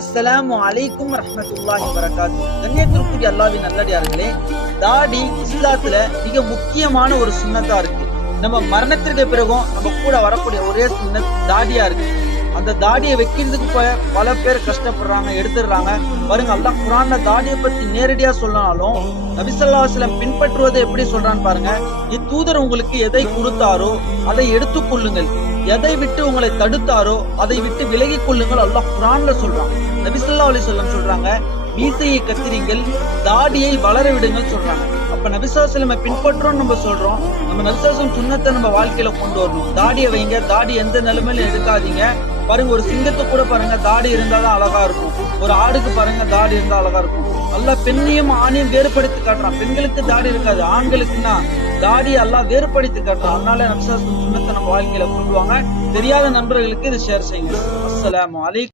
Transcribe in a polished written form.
அஸ்ஸலாமு அலைக்கும் ரஹ்மத்துல்லாஹி வரகாத்து. கண்ணியத்திற்குரிய அல்லாஹ்வின் நல்லடியார்களே, தாடி இஸ்லாத்துல மிக முக்கியமான ஒரு சுன்னத்தா இருக்கு. நம்ம மரணத்திற்கு பிறகும் நம்ம கூட வரக்கூடிய ஒரே சுன்னத் தாடியா இருக்கு. அந்த தாடியை வைக்கிறதுக்கு பல பேர் கஷ்டப்படுறாங்க, எடுத்துடுறாங்க. பாருங்க, அல்லாஹ் குர்ஆன்ல தாடியை பத்தி நேரடியா சொன்னாலும் நபி ஸல்லல்லாஹு அலைஹி வஸல்லம் பின்பற்றுவதை எப்படி சொல்றான்னு பாருங்க. தூதர் உங்களுக்கு எதை கொடுத்தாரோ அதை எடுத்துக் கொள்ளுங்கள், எதை விட்டு உங்களை தடுத்தாரோ அதை விட்டு விலகி கொள்ளுங்கள். அல்லாஹ் குர்ஆன்ல சொல்றான். நபி ஸல்லல்லாஹு அலைஹி வஸல்லம் சொல்றாங்க, மீசையை கத்திரிங்கள், தாடியை வளர விடுங்கள் சொல்றாங்க. அப்ப நபி ஸல்லல்லாஹு அலைஹி வஸல்லம் பின்பற்றோம் நம்ம சொல்றோம். நம்ம நபி ஸல்லல்லாஹு அலைஹி வஸல்லம் சுன்னத்தை நம்ம வாழ்க்கையில கொண்டு வரணும். தாடியை வைங்க, தாடி எந்த நிலைமையில எடுக்காதீங்க. பாருங்க, ஒரு சிங்கத்தை கூட பாருங்க தாடி இருந்தாதான் அழகா இருக்கும். ஒரு ஆடுக்கு பாருங்க தாடி இருந்தா அழகா இருக்கும். அல்லாஹ் பெண்ணையும் ஆணையும் வேறுபடுத்தி காட்டுறான். பெண்களுக்கு தாடி இருக்காது, ஆண்களுக்குன்னா தாடி அல்லாஹ் வேறுபடுத்தி காட்டுறான். அதனால நபி ஸல்லல்லாஹு அலைஹி வஸல்லம் சுன்னத்தை நம்ம வாழ்க்கையில கொண்டு வாங்க. தெரியாத நண்பர்களுக்கு இதை ஷேர் செய்யுங்க. அஸ்ஸலாமு அலைக்கும்.